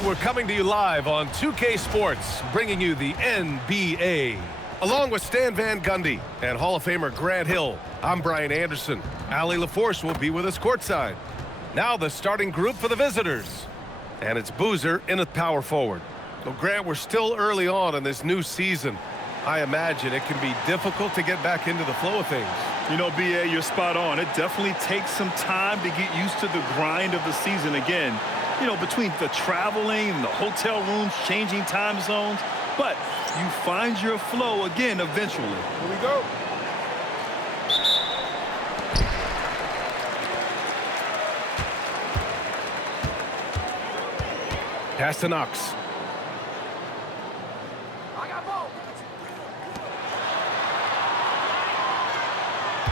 everybody. We're coming to you live on 2K Sports, bringing you the NBA. Along with Stan Van Gundy and Hall of Famer Grant Hill, I'm Brian Anderson. Allie LaForce will be with us courtside. Now the starting group for the visitors. And it's Boozer in at power forward. Well, Grant, we're still early on in this new season. I imagine it can be difficult to get back into the flow of things. You know, B.A., you're spot on. It definitely takes some time to get used to the grind of the season again. You know, between the traveling, the hotel rooms, changing time zones. But you find your flow again eventually. Here we go. Pass to Knox.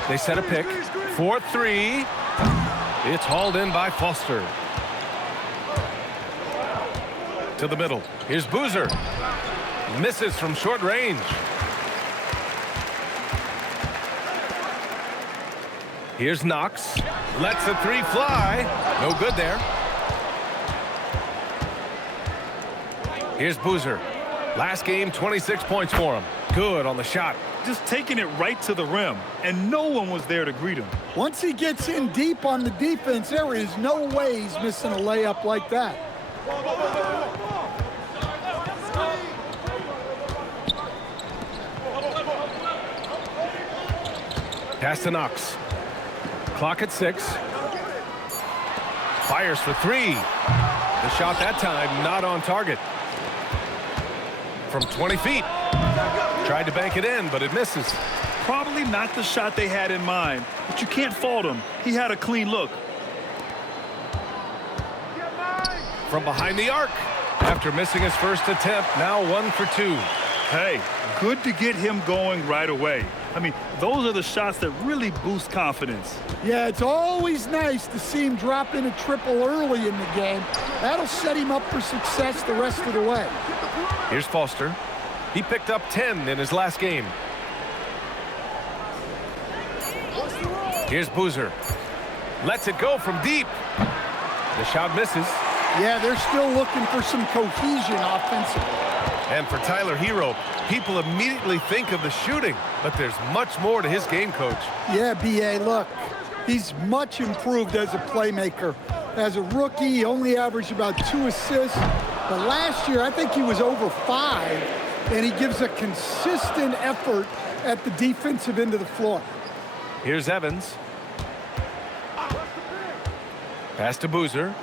They set a pick. 4-3. It's hauled in by Foster. To the middle. Here's Boozer. Misses from short range. Here's Knox. Lets the three fly. No good there. Here's Boozer. Last game, 26 points for him. Good on the shot. Just taking it right to the rim, and no one was there to greet him. Once he gets in deep on the defense, there is no way he's missing a layup like that. Pass to Knox. Clock at 6. Fires for 3. The shot that time not on target. From 20 feet. Tried to bank it in, but it misses. Probably not the shot they had in mind, but you can't fault him. He had a clean look. From behind the arc. After missing his first attempt, now 1 for 2. Hey, good to get him going right away. I mean, those are the shots that really boost confidence. Yeah, it's always nice to see him drop in a triple early in the game. That'll set him up for success the rest of the way. Here's Foster. He picked up 10 in his last game. Here's Boozer. Lets it go from deep. The shot misses. Yeah, they're still looking for some cohesion offensively. And for Tyler Hero, people immediately think of the shooting, but there's much more to his game, Coach. Yeah, B.A., look, he's much improved as a playmaker. As a rookie, he only averaged about 2 assists. But last year, I think he was over 5, and he gives a consistent effort at the defensive end of the floor. Here's Evans. Pass to Boozer.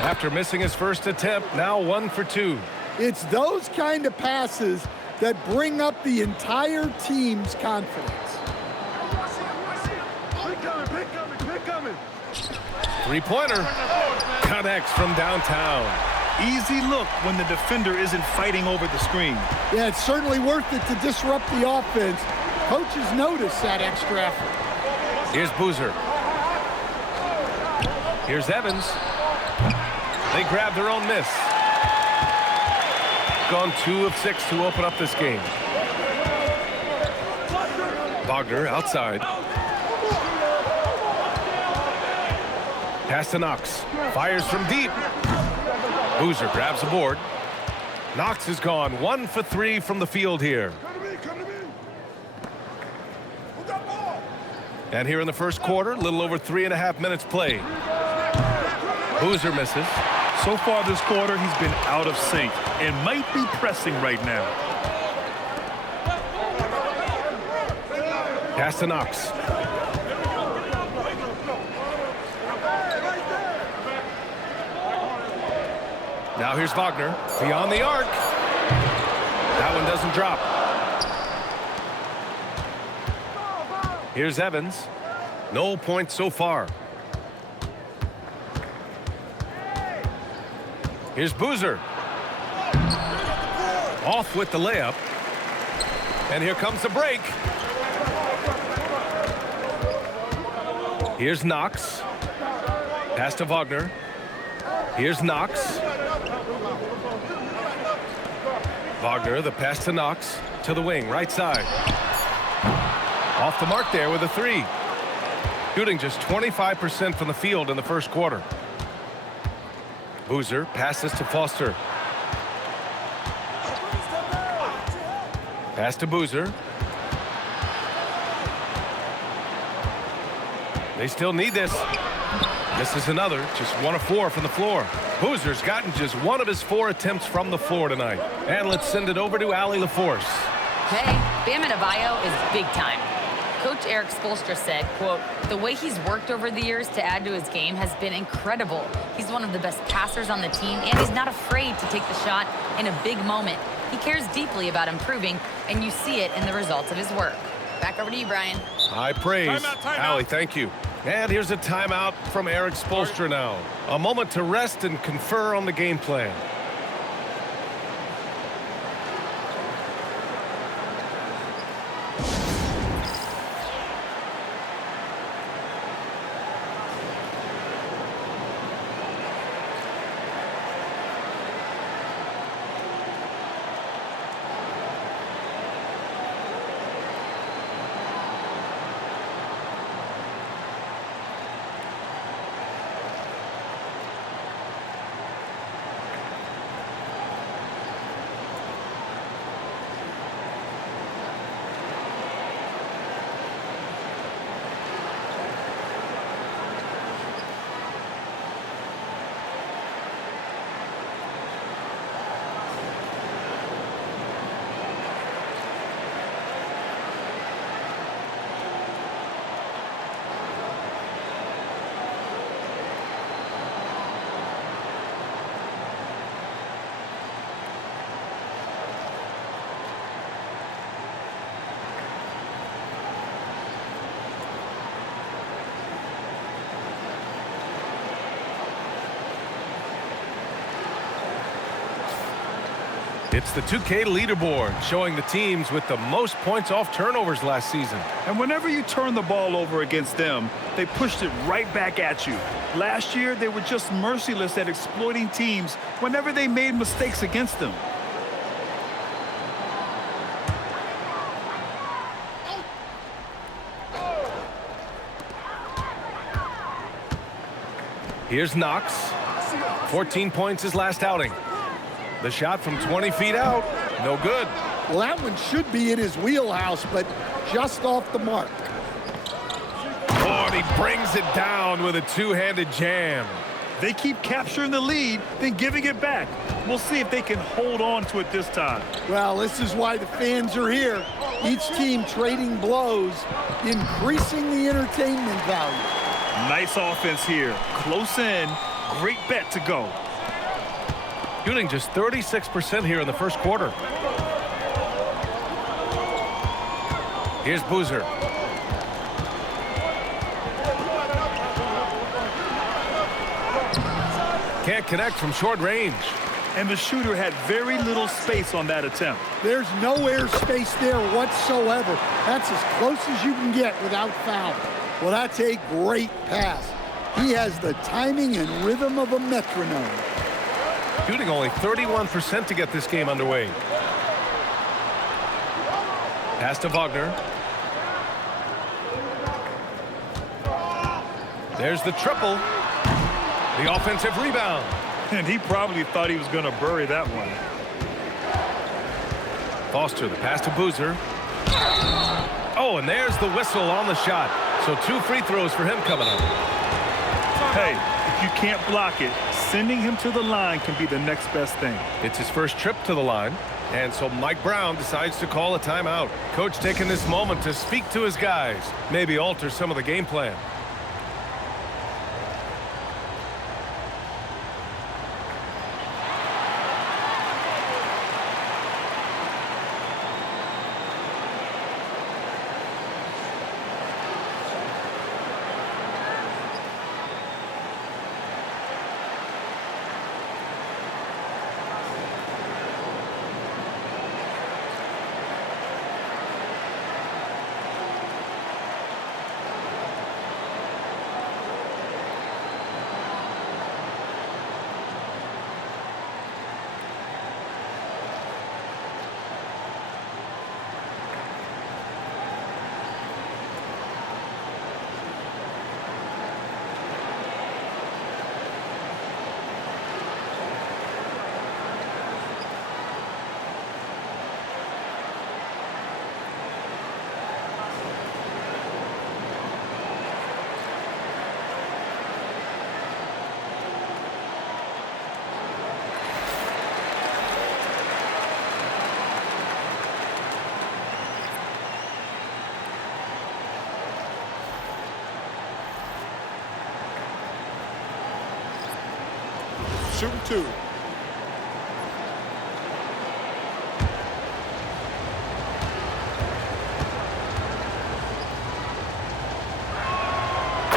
After missing his first attempt, now 1 for 2. It's those kind of passes that bring up the entire team's confidence. Three-pointer. Connects from downtown. Easy look when the defender isn't fighting over the screen. Yeah, it's certainly worth it to disrupt the offense. Coaches notice that extra effort. Here's Boozer. Here's Evans. They grab their own miss. Gone 2 of 6 to open up this game. Wagner outside. Pass to Knox. Fires from deep. Boozer grabs the board. Knox is gone 1 for 3 from the field here. And here in the first quarter, a little over 3.5 minutes played. Boozer misses. So far this quarter, he's been out of sync and might be pressing right now. Pass to Knox. Now here's Wagner. Beyond the arc. That one doesn't drop. Here's Evans. No points so far. Here's Boozer. Off with the layup. And here comes the break. Here's Knox. Pass to Wagner. Here's Knox. Wagner, the pass to Knox. To the wing, right side. Off the mark there with a 3. Shooting just 25% from the field in the first quarter. Boozer passes to Foster. Pass to Boozer. They still need this. This is another, just 1 of 4 from the floor. Boozer's gotten just 1 of his 4 attempts from the floor tonight. And let's send it over to Allie LaForce. Hey, Bam Adebayo is big time. Coach Eric Spoelstra said, quote, "The way he's worked over the years to add to his game has been incredible. He's one of the best passers on the team, and he's not afraid to take the shot in a big moment. He cares deeply about improving, and you see it in the results of his work." Back over to you, Brian. High praise. Timeout. Allie, thank you. And here's a timeout from Eric Spoelstra now. A moment to rest and confer on the game plan. It's the 2K leaderboard showing the teams with the most points off turnovers last season. And whenever you turn the ball over against them, they pushed it right back at you. Last year, they were just merciless at exploiting teams whenever they made mistakes against them. Here's Knox. 14 points his last outing. The shot from 20 feet out, no good. Well, that one should be in his wheelhouse, but just off the mark. Oh, and he brings it down with a two-handed jam. They keep capturing the lead, then giving it back. We'll see if they can hold on to it this time. Well, this is why the fans are here. Each team trading blows, increasing the entertainment value. Nice offense here. Close in. Great bet to go. Shooting just 36% here in the first quarter. Here's Boozer. Can't connect from short range. And the shooter had very little space on that attempt. There's no air space there whatsoever. That's as close as you can get without foul. Well, that's a great pass. He has the timing and rhythm of a metronome. Shooting only 31% to get this game underway. Pass to Wagner. There's the triple. The offensive rebound. And he probably thought he was going to bury that one. Foster, the pass to Boozer. Oh, and there's the whistle on the shot. So 2 free throws for him coming up. Hey, if you can't block it, sending him to the line can be the next best thing. It's his first trip to the line. And so Mike Brown decides to call a timeout. Coach taking this moment to speak to his guys. Maybe alter some of the game plan. shooting 2.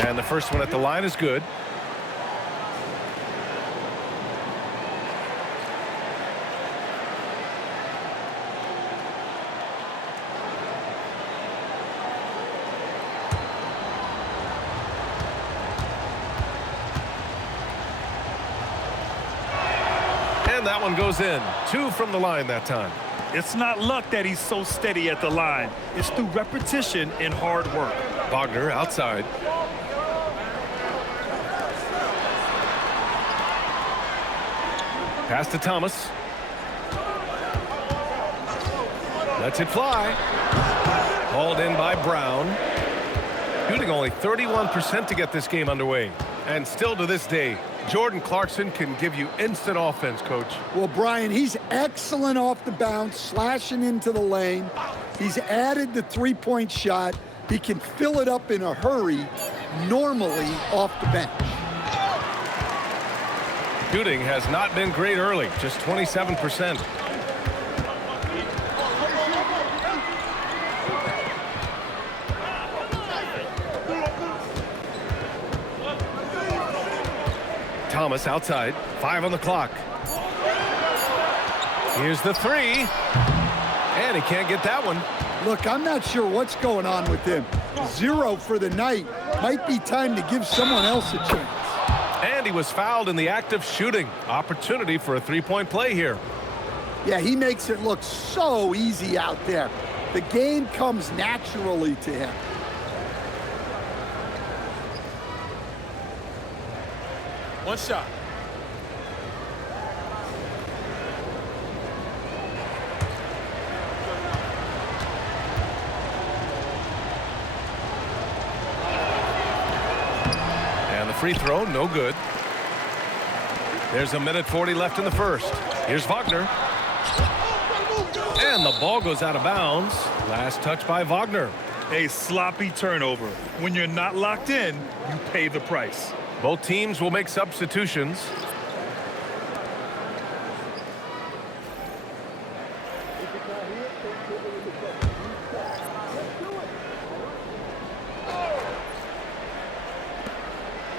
And the first one at the line is good. And that one goes in. 2 from the line that time. It's not luck that he's so steady at the line. It's through repetition and hard work. Wagner outside. Pass to Thomas. Lets it fly. Hauled in by Brown. Shooting only 31% to get this game underway. And still to this day, Jordan Clarkson can give you instant offense, Coach. Well, Brian, he's excellent off the bounce, slashing into the lane. He's added the three-point shot. He can fill it up in a hurry, normally off the bench. Shooting has not been great early, just 27%. Thomas outside, 5 on the clock. Here's the 3, and he can't get that one. Look, I'm not sure what's going on with him. 0 for the night. Might be time to give someone else a chance. And he was fouled in the act of shooting. Opportunity for a three-point play here. Yeah, he makes it look so easy out there. The game comes naturally to him. One shot. And the free throw, no good. There's a minute 40 left in the first. Here's Wagner. And the ball goes out of bounds. Last touch by Wagner. A sloppy turnover. When you're not locked in, you pay the price. Both teams will make substitutions.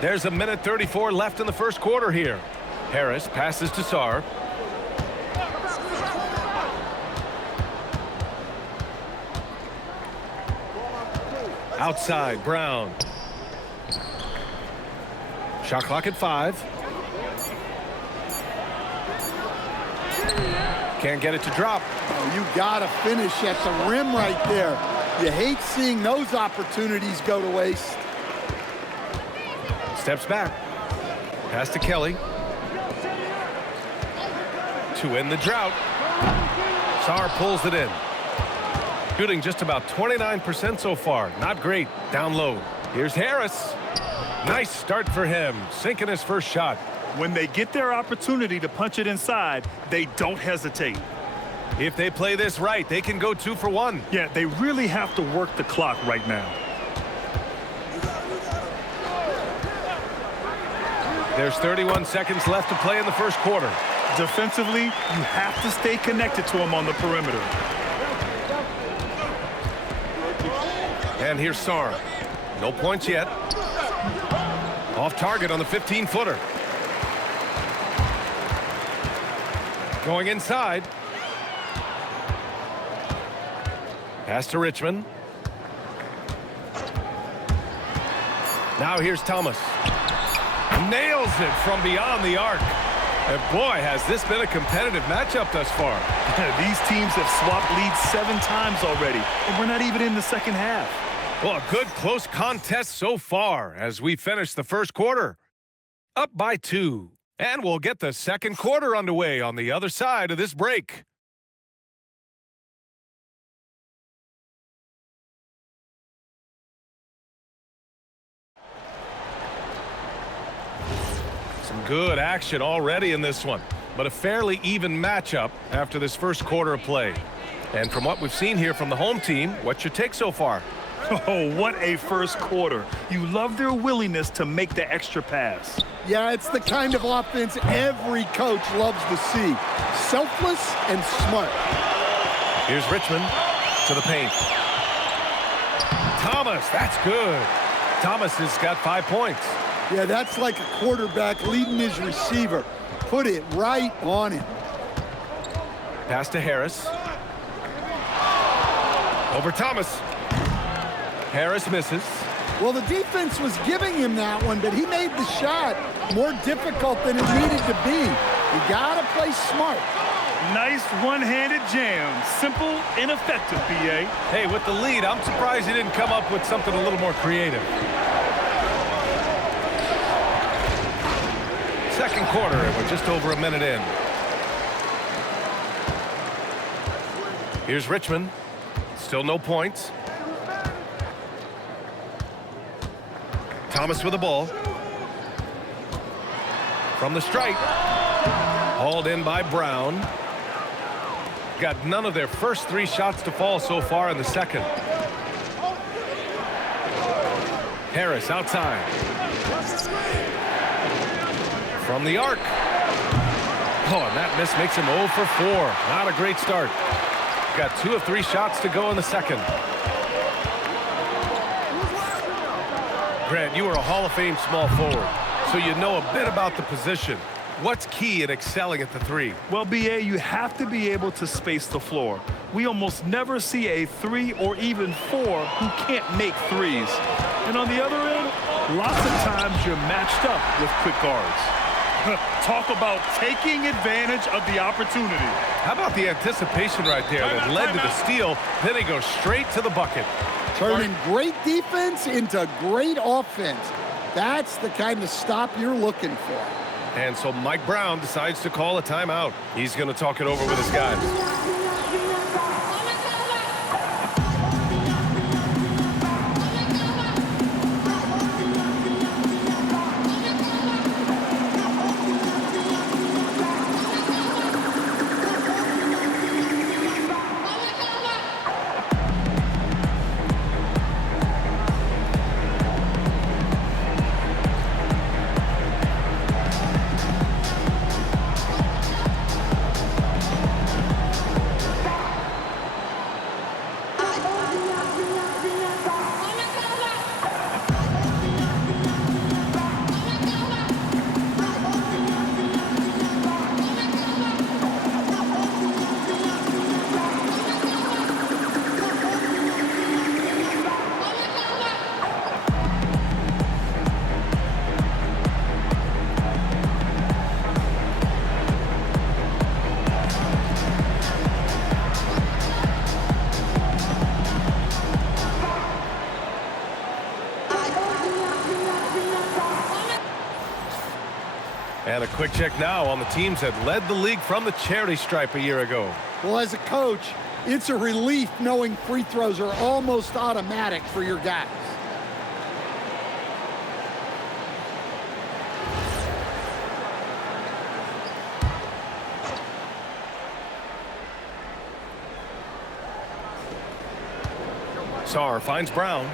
There's a minute 34 left in the first quarter here. Harris passes to Sarr. Outside, Brown. Shot clock at 5. Can't get it to drop. Oh, you gotta finish at the rim right there. You hate seeing those opportunities go to waste. Steps back. Pass to Kelly. To end the drought. Sarr pulls it in. Shooting just about 29% so far. Not great. Down low. Here's Harris. Nice start for him. Sinking his first shot. When they get their opportunity to punch it inside, they don't hesitate. If they play this right, they can go 2 for 1. Yeah, they really have to work the clock right now. There's 31 seconds left to play in the first quarter. Defensively, you have to stay connected to him on the perimeter. And here's Sarr. No points yet. Off target on the 15-footer. Going inside. Pass to Richmond. Now here's Thomas. Nails it from beyond the arc. And boy, has this been a competitive matchup thus far. These teams have swapped leads 7 times already, and we're not even in the second half. Well, a good close contest so far as we finish the first quarter. Up by 2. And we'll get the second quarter underway on the other side of this break. Some good action already in this one, but a fairly even matchup after this first quarter of play. And from what we've seen here from the home team, what's your take so far? Oh, what a first quarter. You love their willingness to make the extra pass. Yeah, it's the kind of offense every coach loves to see. Selfless and smart. Here's Richmond to the paint. Thomas, that's good. Thomas has got 5 points. Yeah, that's like a quarterback leading his receiver. Put it right on him. Pass to Harris. Over Thomas. Harris misses. Well, the defense was giving him that one, but he made the shot more difficult than it needed to be. You gotta play smart. Nice one-handed jam. Simple and effective, B.A. Hey, with the lead, I'm surprised he didn't come up with something a little more creative. Second quarter, and we're just over a minute in. Here's Richmond. Still no points. Thomas with the ball. From the stripe. Hauled in by Brown. Got none of their first 3 shots to fall so far in the second. Harris outside. From the arc. Oh, and that miss makes him 0 for 4. Not a great start. Got 2 of 3 shots to go in the second. Grant, you are a Hall of Fame small forward, so you know a bit about the position. What's key in excelling at the 3? Well, B.A., you have to be able to space the floor. We almost never see a 3 or even 4 who can't make threes. And on the other end, lots of times you're matched up with quick guards. Talk about taking advantage of the opportunity. How about the anticipation right there that led to the steal, then he goes straight to the bucket. Turning great defense into great offense. That's the kind of stop you're looking for. And so Mike Brown decides to call a timeout. He's going to talk it over with his guys. And a quick check now on the teams that led the league from the charity stripe a year ago. Well, as a coach, it's a relief knowing free throws are almost automatic for your guys. Sarr finds Brown.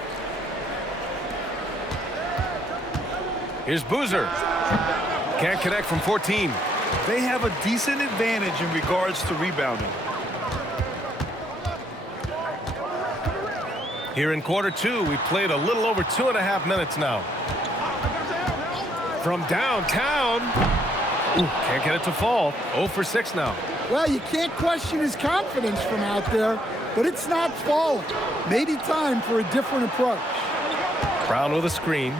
Here's Boozer. Can't connect from 14. They have a decent advantage in regards to rebounding. Here in quarter 2, we played a little over 2.5 minutes now. From downtown. Ooh, can't get it to fall. 0 for 6 now. Well, you can't question his confidence from out there, but it's not falling. Maybe time for a different approach. Brown with a screen.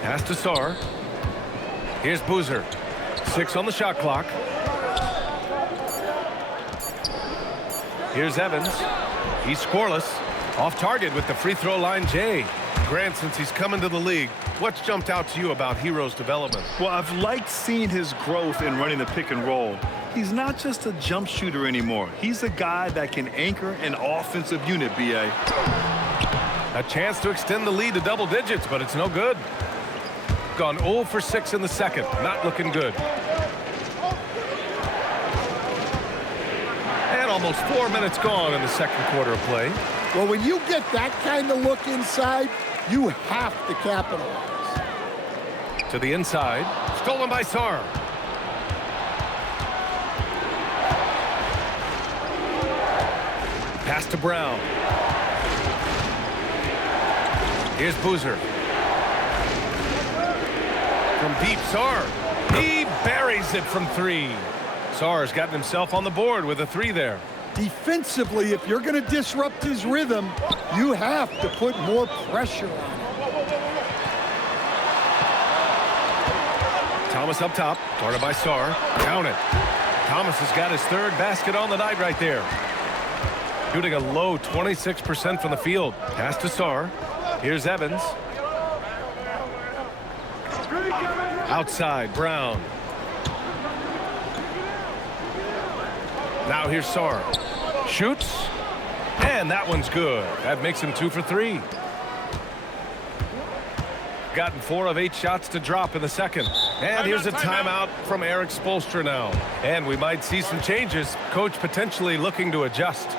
Pass to Sarr. Here's Boozer. 6 on the shot clock. Here's Evans. He's scoreless. Off target with the free throw line, Jay. Grant, since he's come into the league, what's jumped out to you about Hero's development? Well, I've liked seeing his growth in running the pick and roll. He's not just a jump shooter anymore. He's a guy that can anchor an offensive unit, B.A. A chance to extend the lead to double digits, but it's no good. Gone 0 for 6 in the second. Not looking good. And almost 4 minutes gone in the second quarter of play. Well, when you get that kind of look inside, you have to capitalize. To the inside. Stolen by Sar. Pass to Brown. Here's Boozer. From deep, Sar. He buries it from 3. Sar's gotten himself on the board with a 3 there. Defensively, if you're going to disrupt his rhythm, you have to put more pressure on him. Thomas up top, guarded by Sar. Count it. Thomas has got his 3rd basket on the night right there. Shooting a low 26% from the field. Pass to Sar. Here's Evans. Outside, Brown. Now here's Sar. Shoots. And that one's good. That makes him 2 for 3. Gotten 4 of 8 shots to drop in the second. And here's a timeout from Eric Spoelstra now. And we might see some changes. Coach potentially looking to adjust.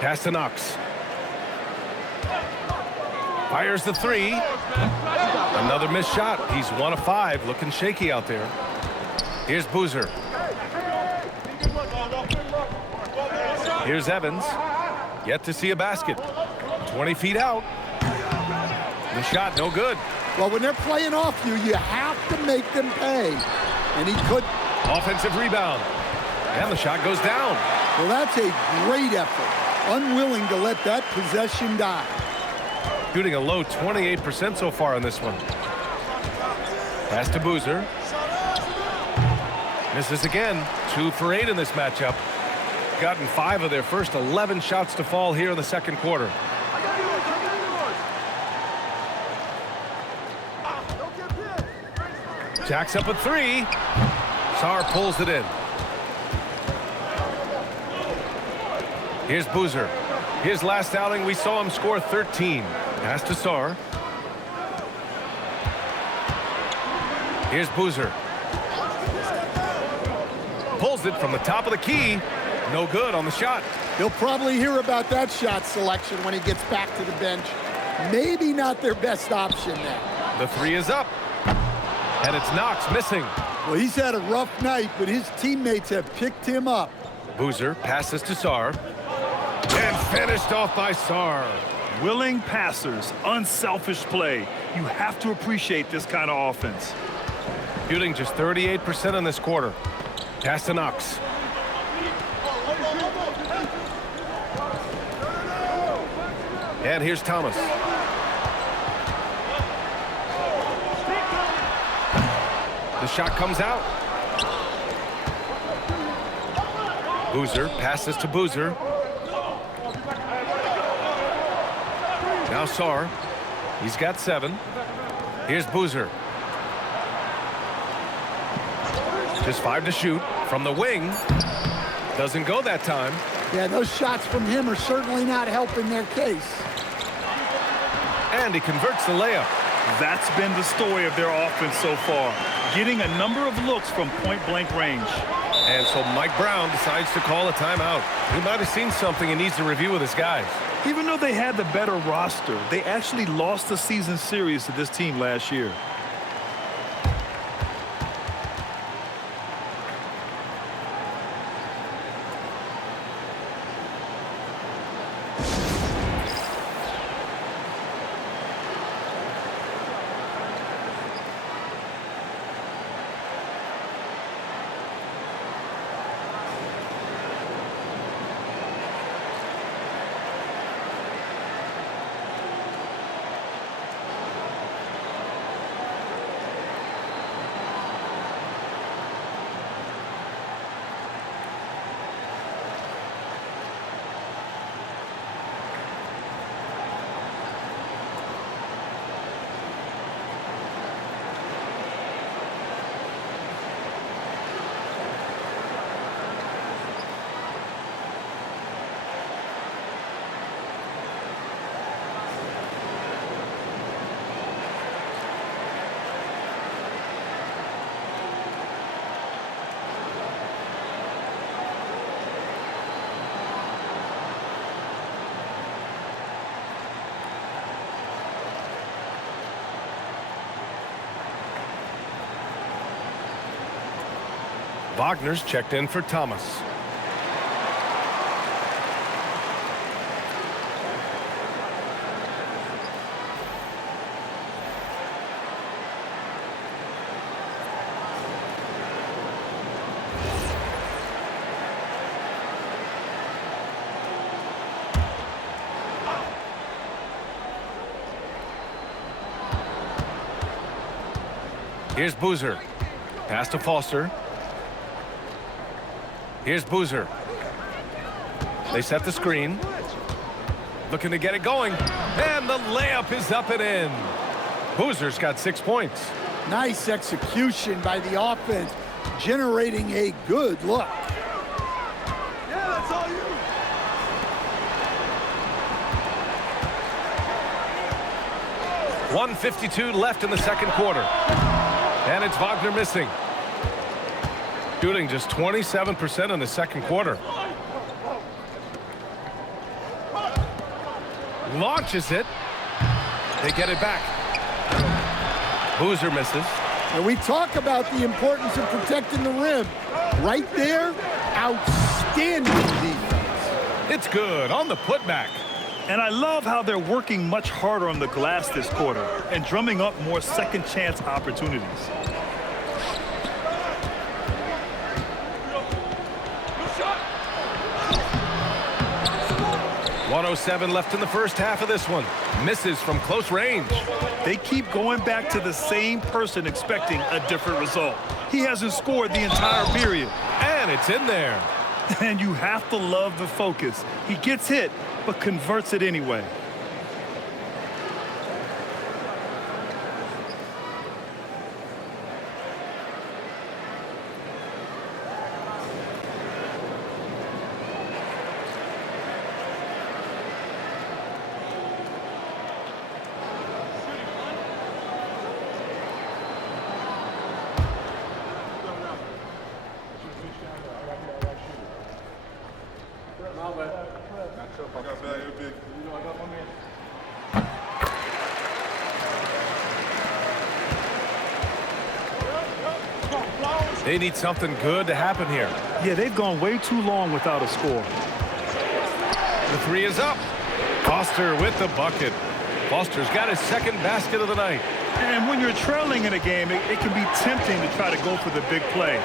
Pass to Knox. Fires the 3. Another missed shot. He's 1 of 5. Looking shaky out there. Here's Boozer. Here's Evans. Yet to see a basket. 20 feet out. The shot no good. Well, when they're playing off you, you have to make them pay. And he could. Offensive rebound. And the shot goes down. Well, that's a great effort. Unwilling to let that possession die. Shooting a low 28% so far in this one. Pass to Boozer. Misses again. 2 for 8 in this matchup. Gotten 5 of their first 11 shots to fall here in the second quarter. Jacks up a 3. Sar pulls it in. Here's Boozer. His last outing, we saw him score 13. Pass to Sar. Here's Boozer. Pulls it from the top of the key. No good on the shot. He'll probably hear about that shot selection when he gets back to the bench. Maybe not their best option there. The 3 is up. And it's Knox missing. Well, he's had a rough night, but his teammates have picked him up. Boozer passes to Sar. And finished off by Sar. Willing passers, unselfish play. You have to appreciate this kind of offense. Shooting just 38% in this quarter. Pass to Knox. And here's Thomas. The shot comes out. Boozer passes to Boozer. Now Sar. He's got 7. Here's Boozer. Just 5 to shoot from the wing. Doesn't go that time. Yeah, those shots from him are certainly not helping their case. And he converts the layup. That's been the story of their offense so far, getting a number of looks from point-blank range. And so Mike Brown decides to call a timeout. He might have seen something he needs to review with his guys. Even though they had the better roster, they actually lost the season series to this team last year. Wagner's checked in for Thomas. Here's Boozer. Pass to Foster. Here's Boozer. They set the screen. Looking to get it going. And the layup is up and in. Boozer's got 6 points. Nice execution by the offense, generating a good look. Yeah, that's all you. .152 left in the second quarter. And it's Wagner missing. Shooting just 27% in the second quarter. Launches it. They get it back. Boozer misses. And we talk about the importance of protecting the rim. Right there, outstanding defense. It's good on the putback. And I love how they're working much harder on the glass this quarter and drumming up more second chance opportunities. 107 left in the first half of this one. Misses from close range. They keep going back to the same person expecting a different result. He hasn't scored the entire period. And it's in there. And you have to love the focus. He gets hit, but converts it anyway. They need something good to happen here. Yeah, they've gone way too long without a score. The three is up. Foster with the bucket. Foster's got his second basket of the night. And when you're trailing in a game, it can be tempting to try to go for the big play.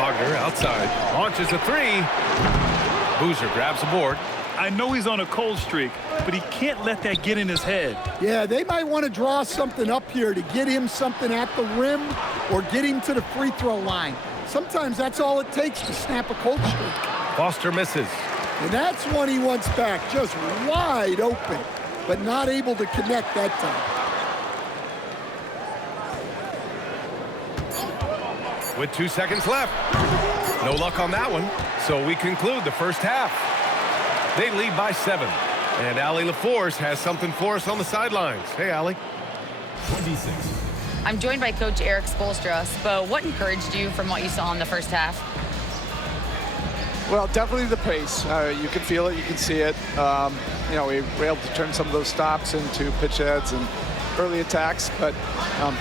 Wagner outside. Launches a three. Boozer grabs the board. I know he's on a cold streak, but he can't let that get in his head. Yeah, they might want to draw something up here to get him something at the rim or get him to the free throw line. Sometimes that's all it takes to snap a cold streak. Foster misses. And that's one he wants back, just wide open, but not able to connect that time. with 2 seconds left. No luck on that one, so we conclude the first half. They lead by 7. And Allie LaForce has something for us on the sidelines. Hey, Allie. 26. I'm joined by Coach Eric Spoelstra. Spo, what encouraged you from what you saw in the first half? Well, definitely the pace. You can feel it, you can see it. You know, we were able to turn some of those stops into pitch heads and early attacks, but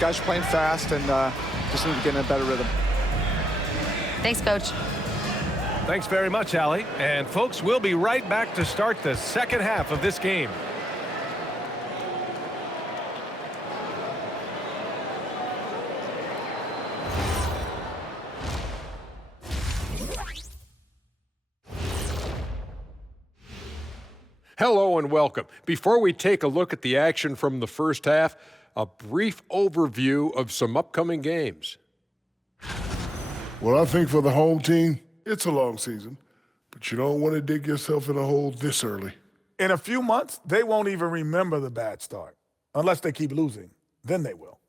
guys are playing fast and just need to get in a better rhythm. Thanks, Coach. Thanks very much, Allie. And folks, we'll be right back to start the second half of this game. Hello and welcome. Before we take a look at the action from the first half, a brief overview of some upcoming games. Well, I think for the home team, it's a long season, but you don't want to dig yourself in a hole this early. In a few months, they won't even remember the bad start. Unless they keep losing, then they will.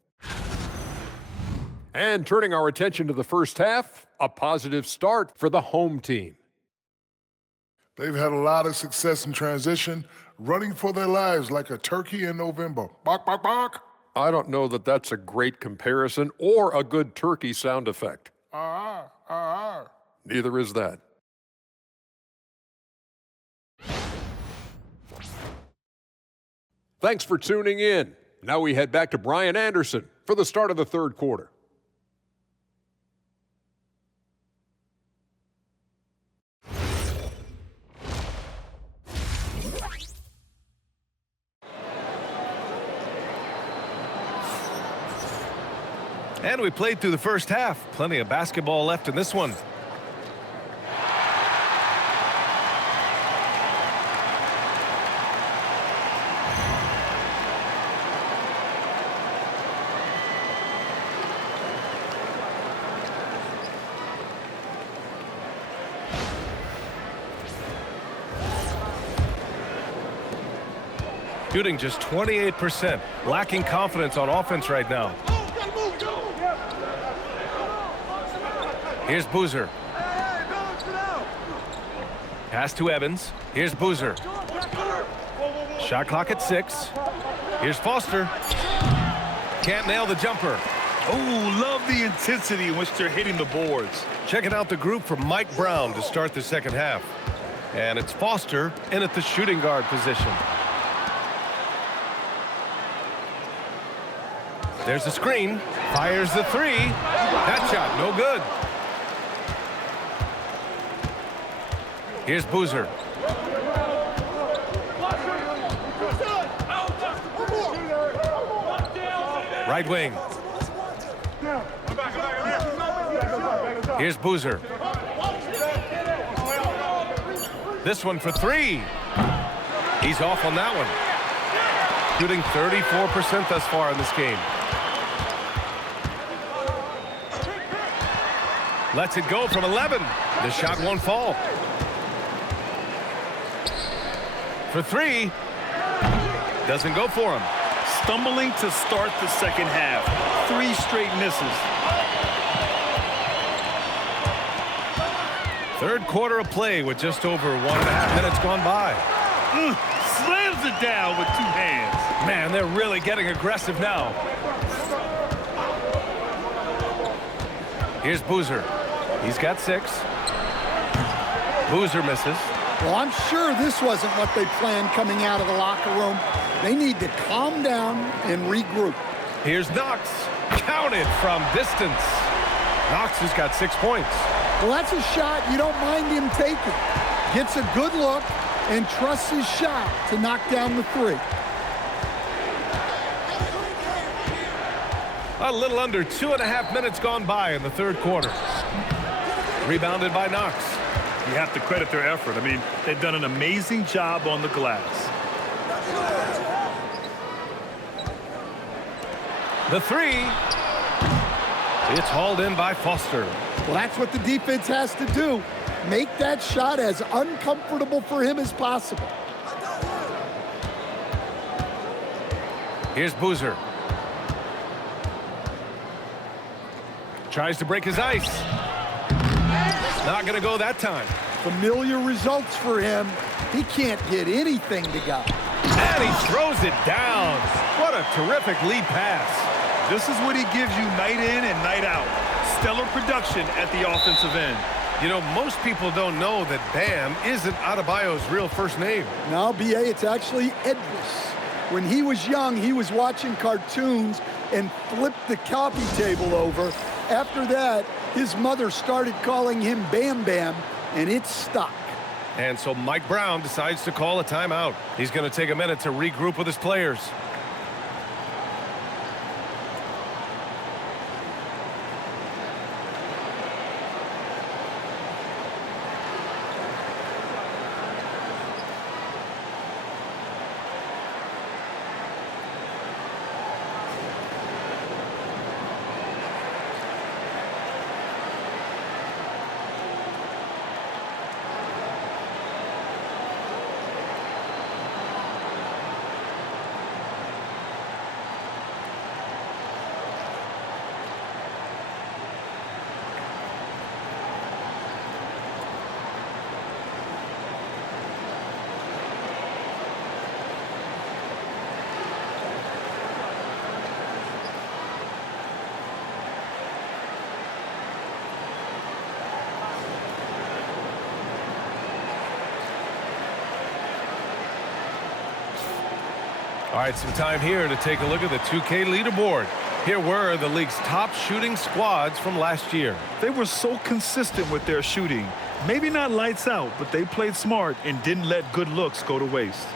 And turning our attention to the first half, a positive start for the home team. They've had a lot of success in transition, running for their lives like a turkey in November. Bark, bark, bark. I don't know that that's a great comparison or a good turkey sound effect. Neither is that. Thanks for tuning in. Now we head back to Brian Anderson for the start of the third quarter. And we played through the first half. Plenty of basketball left in this one. Shooting just 28%. Lacking confidence on offense right now. Here's Boozer. Pass to Evans. Here's Boozer. Shot clock at 6. Here's Foster. Can't nail the jumper. Oh, love the intensity in which they're hitting the boards. Checking out the group from Mike Brown to start the second half. And it's Foster in at the shooting guard position. There's a screen. Fires the 3. That shot, no good. Here's Boozer. Right wing. Here's Boozer. This one for 3. He's off on that one. Shooting 34% thus far in this game. Lets it go from 11. The shot won't fall. For 3. Doesn't go for him. Stumbling to start the second half. 3 straight misses. Third quarter of play with just over 1.5 minutes gone by. Slams it down with 2 hands. Man, they're really getting aggressive now. Here's Boozer. He's got 6. Boozer misses. Well, I'm sure this wasn't what they planned coming out of the locker room. They need to calm down and regroup. Here's Knox. Counted from distance. Knox has got 6 points. Well, that's a shot you don't mind him taking. Gets a good look and trusts his shot to knock down the 3. A little under 2.5 minutes gone by in the third quarter. Rebounded by Knox. You have to credit their effort. I mean, they've done an amazing job on the glass. The 3. It's hauled in by Foster. Well, that's what the defense has to do. Make that shot as uncomfortable for him as possible. Here's Boozer. Tries to break his ice. Not going to go that time. Familiar results for him. He can't get anything to go. And he throws it down. What a terrific lead pass. This is what he gives you night in and night out. Stellar production at the offensive end. You know, most people don't know that Bam isn't Adebayo's real first name. No, B.A., it's actually Edris. When he was young, he was watching cartoons and flipped the coffee table over. After that, his mother started calling him Bam Bam, and it stuck. And so Mike Brown decides to call a timeout. He's going to take a minute to regroup with his players. All right, some time here to take a look at the 2K leaderboard. Here were the league's top shooting squads from last year. They were so consistent with their shooting. Maybe not lights out, but they played smart and didn't let good looks go to waste.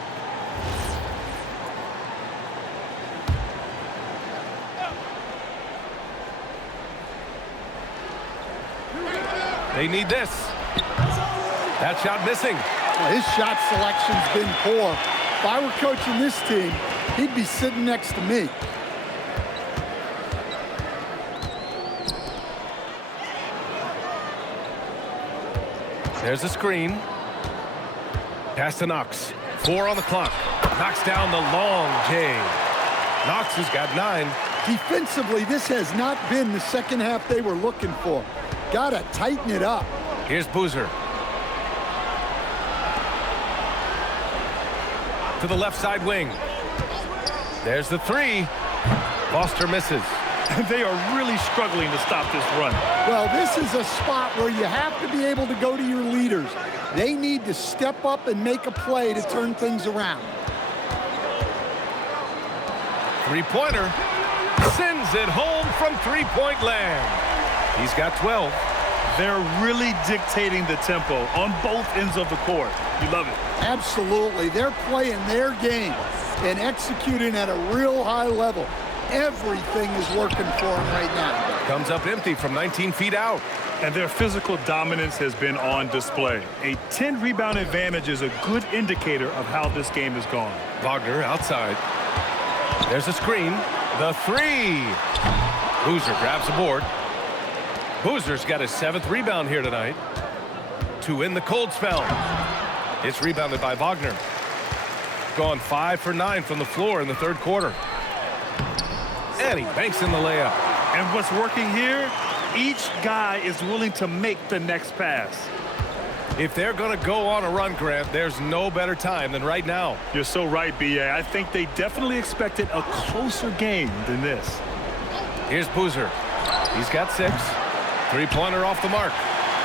They need this. That shot missing. Well, his shot selection's been poor. If I were coaching this team, he'd be sitting next to me. There's a screen. Pass to Knox. 4 on the clock. Knocks down the long J. Knox has got 9. Defensively, this has not been the second half they were looking for. Gotta tighten it up. Here's Boozer. To the left side wing. There's the 3. Foster misses. They are really struggling to stop this run. Well, this is a spot where you have to be able to go to your leaders. They need to step up and make a play to turn things around. Three-pointer. Sends it home from three-point land. He's got 12. They're really dictating the tempo on both ends of the court. You love it. Absolutely. They're playing their game and executing at a real high level. Everything is working for them right now. Comes up empty from 19 feet out. And their physical dominance has been on display. A 10-rebound advantage is a good indicator of how this game has gone. Wagner outside. There's a screen. The 3. Boozer grabs the board. Boozer's got his 7th rebound here tonight. To end the cold spell. It's rebounded by Wagner. Gone 5 for 9 from the floor in the third quarter. And he banks in the layup. And what's working here? Each guy is willing to make the next pass. If they're going to go on a run, Grant, there's no better time than right now. You're so right, B.A. I think they definitely expected a closer game than this. Here's Boozer. He's got 6. Three-pointer off the mark.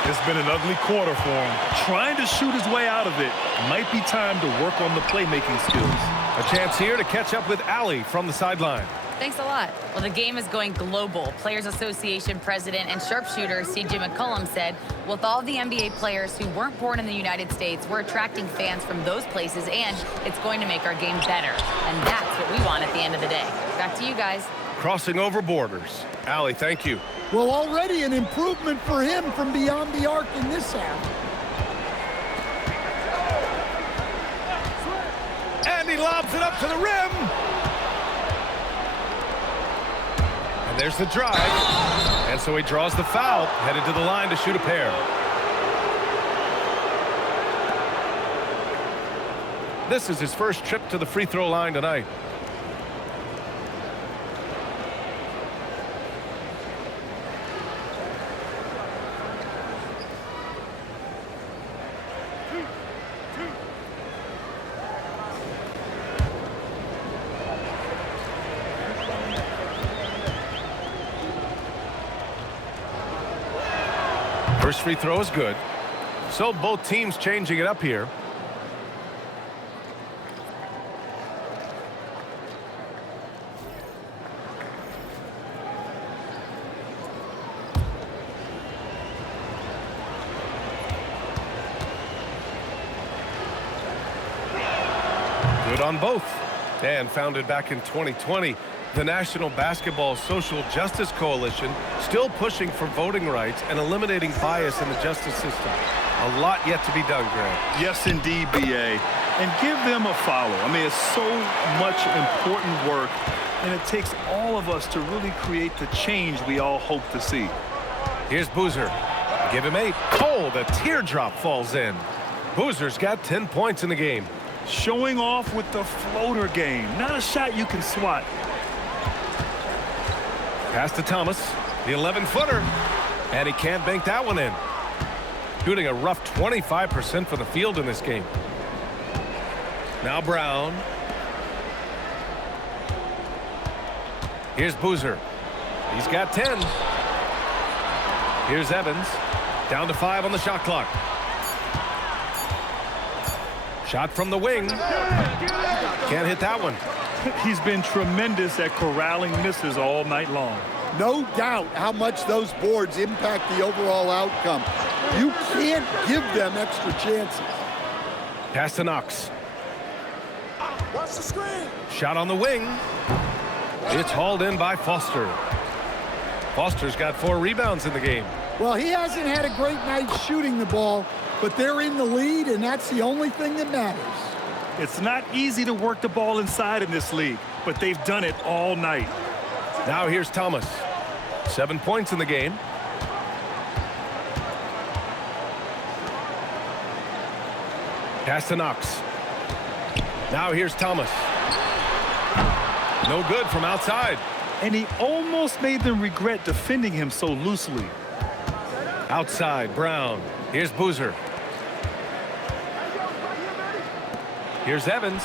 It's been an ugly quarter for him. Trying to shoot his way out of it. Might be time to work on the playmaking skills. A chance here to catch up with Allie from the sideline. Thanks a lot. Well, the game is going global. Players Association president and sharpshooter C.J. McCollum said, with all the NBA players who weren't born in the United States, we're attracting fans from those places, and it's going to make our game better. And that's what we want at the end of the day. Back to you guys. Crossing over borders. Allie, thank you. Well, already an improvement for him from beyond the arc in this half. And he lobs it up to the rim. And there's the drive. And so he draws the foul, headed to the line to shoot a pair. This is his first trip to the free throw line tonight. First free throw is good. So both teams changing it up here. Good on both. And founded back in 2020, the National Basketball Social Justice Coalition still pushing for voting rights and eliminating bias in the justice system. A lot yet to be done, Grant. Yes, indeed, B.A. And give them a follow. I mean, it's so much important work, and it takes all of us to really create the change we all hope to see. Here's Boozer. Give him 8. Oh, the teardrop falls in. Boozer's got 10 points in the game. Showing off with the floater game. Not a shot you can swat. Pass to Thomas, the 11-footer. And he can't bank that one in. Shooting a rough 25% for the field in this game. Now Brown. Here's Boozer. He's got 10. Here's Evans. Down to 5 on the shot clock. Shot from the wing. Can't hit that one. He's been tremendous at corralling misses all night long. No doubt how much those boards impact the overall outcome. You can't give them extra chances. Pass to Knox. Watch the screen. Shot on the wing. It's hauled in by Foster. Foster's got 4 rebounds in the game. Well, he hasn't had a great night shooting the ball, but they're in the lead, and that's the only thing that matters. It's not easy to work the ball inside in this league, but they've done it all night. Now here's Thomas. 7 points in the game. Pass to Knox. Now here's Thomas. No good from outside. And he almost made them regret defending him so loosely. Outside, Brown. Here's Boozer. Here's Evans.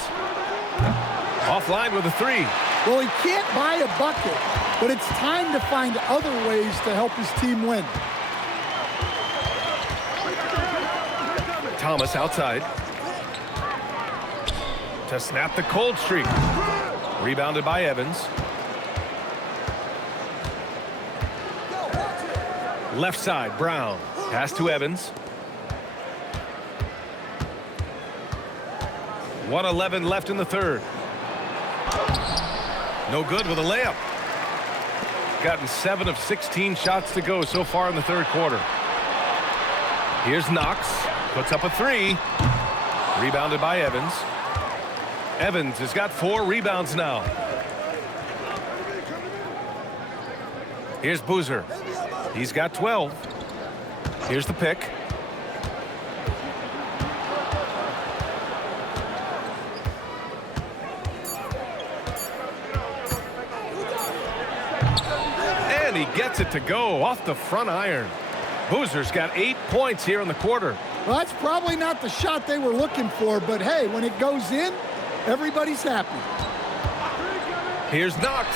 Offline with a 3. Well, he can't buy a bucket, but it's time to find other ways to help his team win. Thomas outside. To snap the cold streak. Rebounded by Evans. Left side, Brown. Pass to Evans. 1:11 left in the third. No good with a layup. Gotten 7 of 16 shots to go so far in the third quarter. Here's Knox. Puts up a 3. Rebounded by Evans. Evans has got 4 rebounds now. Here's Boozer. He's got 12. Here's the pick. And he gets it to go off the front iron. Boozer's got 8 points here in the quarter. Well, that's probably not the shot they were looking for, but hey, when it goes in, everybody's happy. Here's Knox.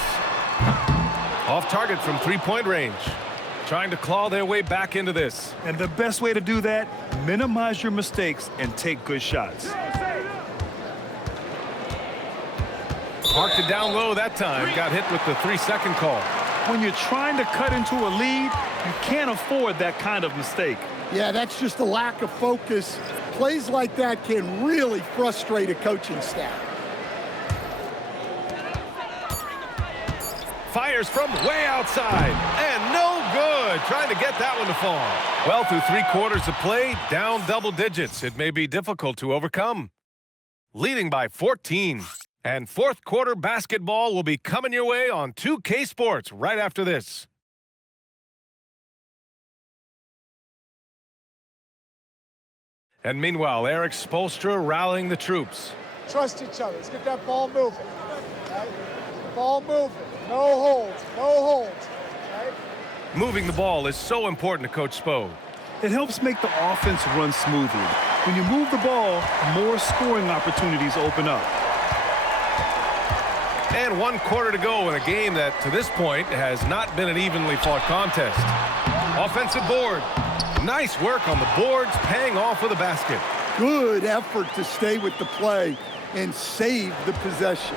Off target from 3-point range. Trying to claw their way back into this. And the best way to do that, minimize your mistakes and take good shots. Parked it down low that time. Got hit with the 3-second call. When you're trying to cut into a lead, you can't afford that kind of mistake. Yeah, that's just a lack of focus. Plays like that can really frustrate a coaching staff. Fires from way outside. And no good. Trying to get that one to fall. Well, through 3 quarters of play, down double digits. It may be difficult to overcome. Leading by 14. And fourth quarter basketball will be coming your way on 2K Sports right after this. And meanwhile, Eric Spoelstra rallying the troops. Trust each other. Let's get that ball moving. Right? Ball moving. No holds. No holds. Right? Moving the ball is so important to Coach Spo. It helps make the offense run smoothly. When you move the ball, more scoring opportunities open up. And 1 quarter to go in a game that, to this point, has not been an evenly fought contest. Offensive board. Nice work on the boards, paying off with a basket. Good effort to stay with the play and save the possession.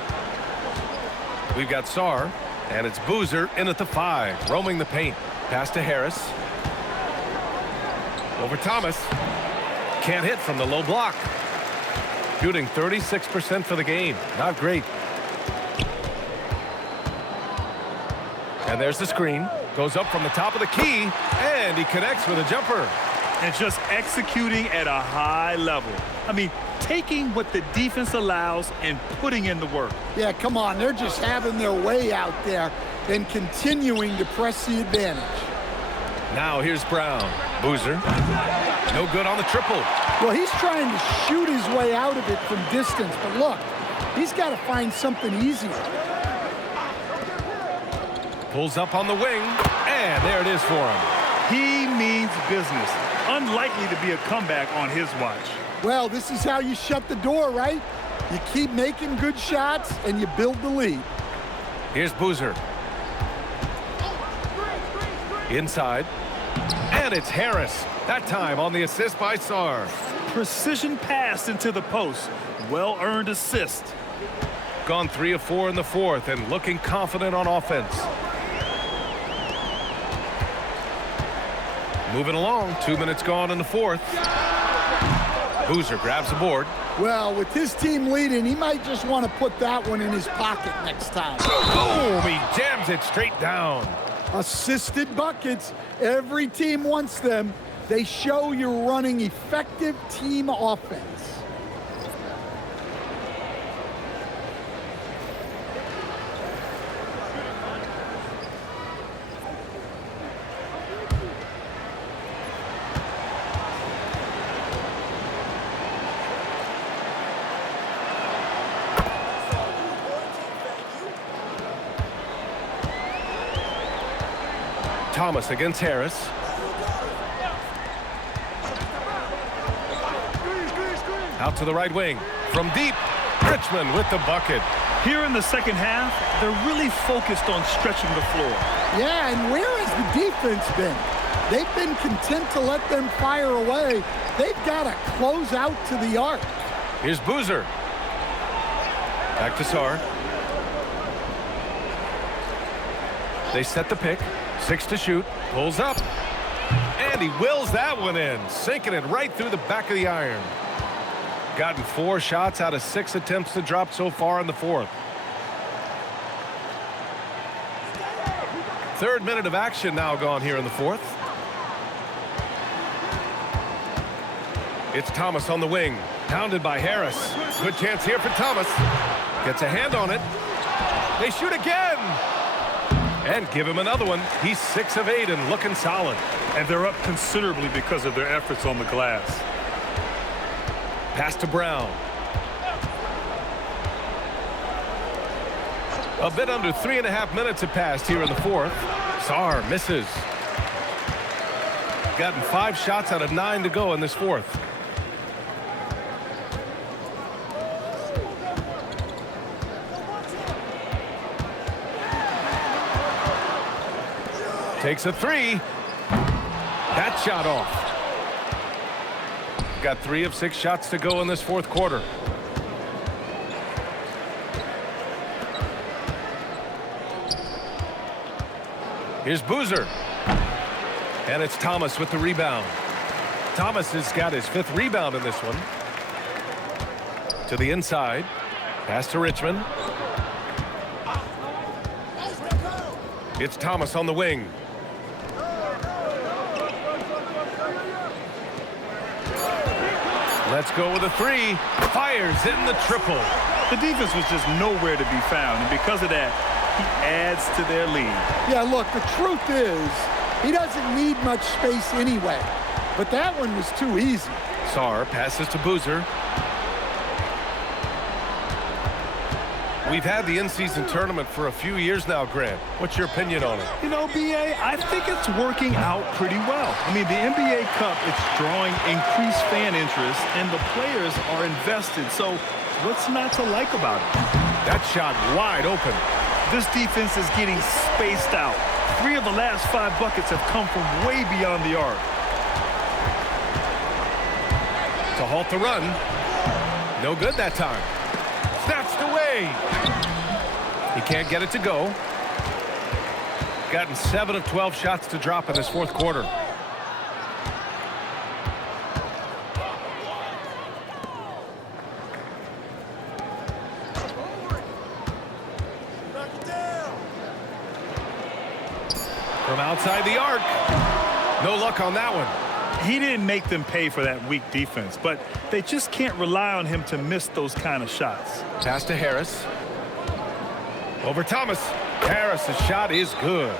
We've got Sarr, and it's Boozer in at the 5, roaming the paint. Pass to Harris. Over Thomas. Can't hit from the low block. Shooting 36% for the game. Not great. And there's the screen. Goes up from the top of the key, and he connects with a jumper. And just executing at a high level. I mean, taking what the defense allows and putting in the work. Yeah, come on. They're just having their way out there and continuing to press the advantage. Now here's Brown. Boozer. No good on the triple. Well, he's trying to shoot his way out of it from distance, but look, he's got to find something easier. Pulls up on the wing, and there it is for him. He means business. Unlikely to be a comeback on his watch. Well, this is how you shut the door, right? You keep making good shots, and you build the lead. Here's Boozer. Inside. And it's Harris. That time on the assist by Sarr. Precision pass into the post. Well-earned assist. Gone 3 of 4 in the fourth and looking confident on offense. Moving along. 2 minutes gone in the fourth. Boozer grabs the board. Well, with his team leading, he might just want to put that one in his pocket next time. Boom! He jams it straight down. Assisted buckets. Every team wants them. They show you're running effective team offense. Thomas against Harris. Out to the right wing. From deep, Richmond with the bucket. Here in the second half, they're really focused on stretching the floor. Yeah, and where has the defense been? They've been content to let them fire away. They've got to close out to the arc. Here's Boozer. Back to Sarr. They set the pick. 6 to shoot. Pulls up. And he wills that one in. Sinking it right through the back of the iron. Gotten 4 shots out of 6 attempts to drop so far in the fourth. Third minute of action now gone here in the fourth. It's Thomas on the wing. Pounded by Harris. Good chance here for Thomas. Gets a hand on it. They shoot again. And give him another one. He's 6 of 8 and looking solid. And they're up considerably because of their efforts on the glass. Pass to Brown. A bit under 3.5 minutes have passed here in the fourth. Sarr misses. Gotten 5 shots out of 9 to go in this fourth. Takes a 3. That shot off. Got 3 of 6 shots to go in this fourth quarter. Here's Boozer. And it's Thomas with the rebound. Thomas has got his 5th rebound in this one. To the inside. Pass to Richmond. It's Thomas on the wing. Let's go with a 3. Fires in the triple. The defense was just nowhere to be found, and because of that, he adds to their lead. Yeah, look, the truth is, he doesn't need much space anyway. But that one was too easy. Sarr passes to Boozer. We've had the in-season tournament for a few years now, Grant. What's your opinion on it? You know, B.A., I think it's working out pretty well. I mean, the NBA Cup, it's drawing increased fan interest, and the players are invested. So what's not to like about it? That shot wide open. This defense is getting spaced out. 3 of the last 5 buckets have come from way beyond the arc. halt the run. No good that time. Snatched away. He can't get it to go. Gotten 7 of 12 shots to drop in this fourth quarter. From outside the arc. No luck on that one. He didn't make them pay for that weak defense, but they just can't rely on him to miss those kind of shots. Pass to Harris. Over Thomas. Harris's shot is good.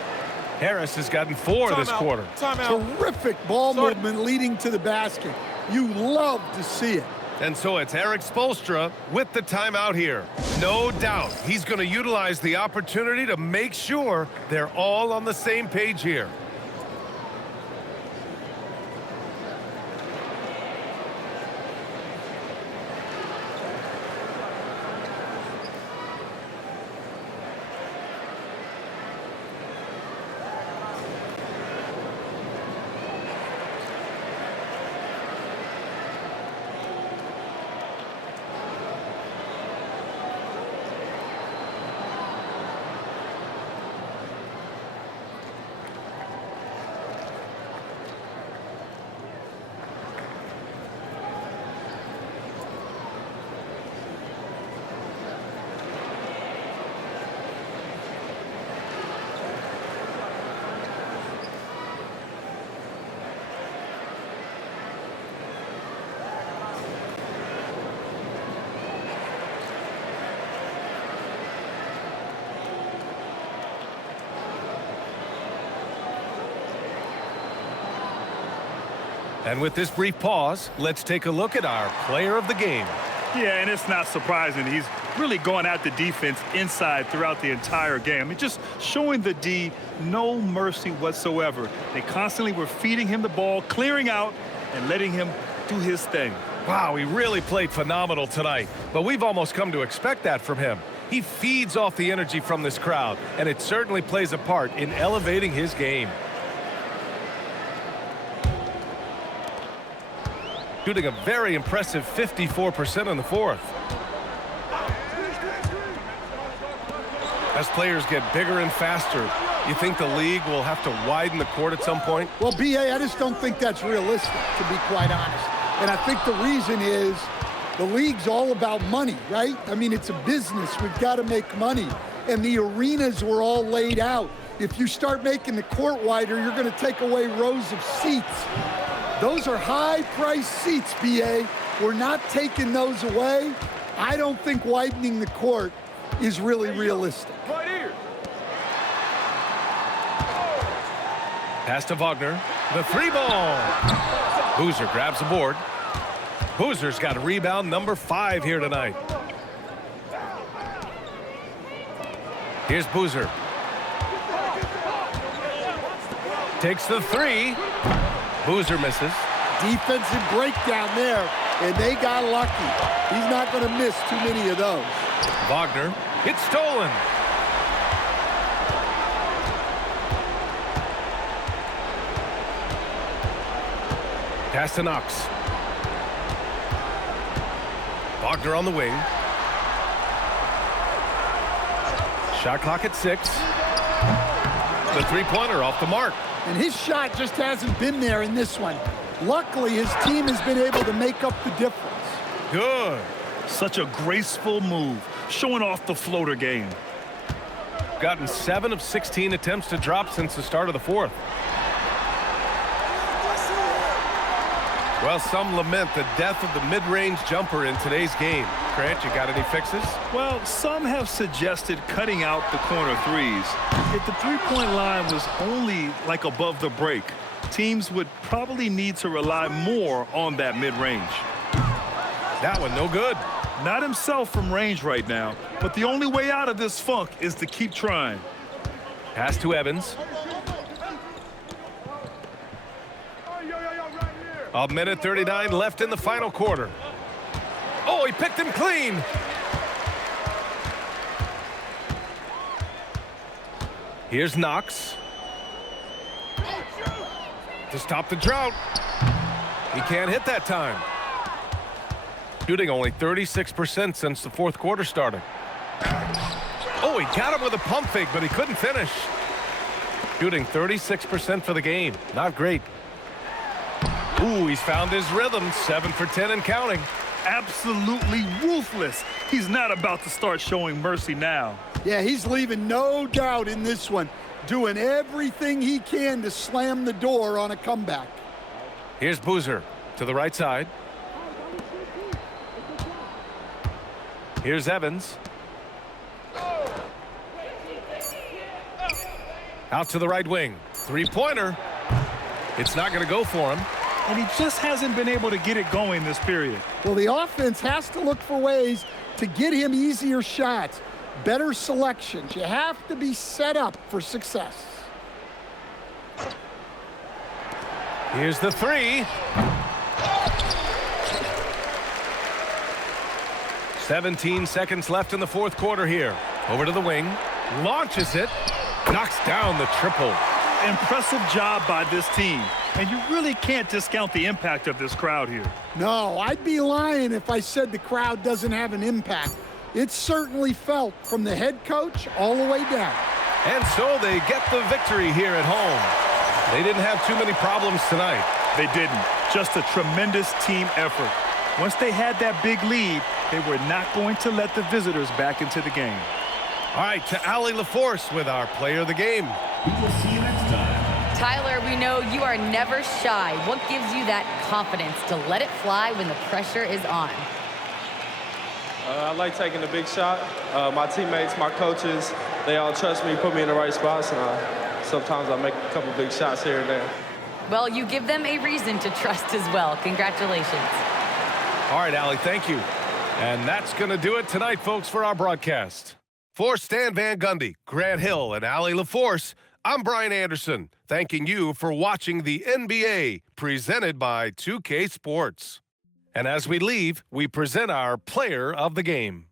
Harris has gotten 4 this quarter. Terrific ball movement leading to the basket. You love to see it. And so it's Erik Spoelstra with the timeout here. No doubt he's going to utilize the opportunity to make sure they're all on the same page here. And with this brief pause, let's take a look at our player of the game. Yeah, and it's not surprising. He's really going at the defense inside throughout the entire game. I mean, just showing the D no mercy whatsoever. They constantly were feeding him the ball, clearing out, and letting him do his thing. Wow, he really played phenomenal tonight, but we've almost come to expect that from him. He feeds off the energy from this crowd, and it certainly plays a part in elevating his game. Shooting a very impressive 54% in the fourth. As players get bigger and faster, you think the league will have to widen the court at some point? Well, B.A., I just don't think that's realistic, to be quite honest. And I think the reason is the league's all about money, right? I mean, it's a business. We've got to make money. And the arenas were all laid out. If you start making the court wider, you're going to take away rows of seats. Those are high-priced seats, B.A. We're not taking those away. I don't think widening the court is really realistic. Right here. Pass to Wagner. The 3-ball. Boozer grabs the board. Boozer's got a rebound number 5 here tonight. Here's Boozer. Takes the 3. Boozer misses. Defensive breakdown there, and they got lucky. He's not going to miss too many of those. Wagner, it's stolen. Pass to Knox. Wagner on the wing. Shot clock at 6. The three-pointer off the mark. And his shot just hasn't been there in this one. Luckily, his team has been able to make up the difference. Good. Such a graceful move, showing off the floater game. Gotten 7 of 16 attempts to drop since the start of the fourth. Well, some lament the death of the mid-range jumper in today's game. Grant, you got any fixes? Well, some have suggested cutting out the corner threes. If the three-point line was only like above the break, teams would probably need to rely more on that mid-range. That one no good. Not himself from range right now, but the only way out of this funk is to keep trying. Pass to Evans. A minute 39 left in the final quarter. Oh, he picked him clean. Here's Knox. To stop the drought. He can't hit that time. Shooting only 36% since the fourth quarter started. Oh, he got him with a pump fake, but he couldn't finish. Shooting 36% for the game. Not great. Ooh, he's found his rhythm. 7 for 10 and counting. Absolutely ruthless. He's not about to start showing mercy now. Yeah, he's leaving no doubt in this one. Doing everything he can to slam the door on a comeback. Here's Boozer to the right side. Here's Evans. Out to the right wing. Three-pointer. It's not going to go for him. And he just hasn't been able to get it going this period. Well, the offense has to look for ways to get him easier shots, better selections. You have to be set up for success. Here's the three. 17 seconds left in the fourth quarter here. Over to the wing. Launches it. Knocks down the triple. Impressive job by this team. And you really can't discount the impact of this crowd here. No, I'd be lying if I said the crowd doesn't have an impact. It's certainly felt from the head coach all the way down. And so they get the victory here at home. They didn't have too many problems tonight. They didn't. Just a tremendous team effort. Once they had that big lead, they were not going to let the visitors back into the game. All right, to Allie LaForce with our player of the game. We will see you next time. Tyler, we know you are never shy. What gives you that confidence to let it fly when the pressure is on? I like taking the big shot. My teammates, my coaches, they all trust me, put me in the right spots, and sometimes I make a couple big shots here and there. Well, you give them a reason to trust as well. Congratulations. All right, Allie, thank you. And that's going to do it tonight, folks, for our broadcast. For Stan Van Gundy, Grant Hill, and Allie LaForce, I'm Brian Anderson, thanking you for watching the NBA presented by 2K Sports. And as we leave, we present our player of the game.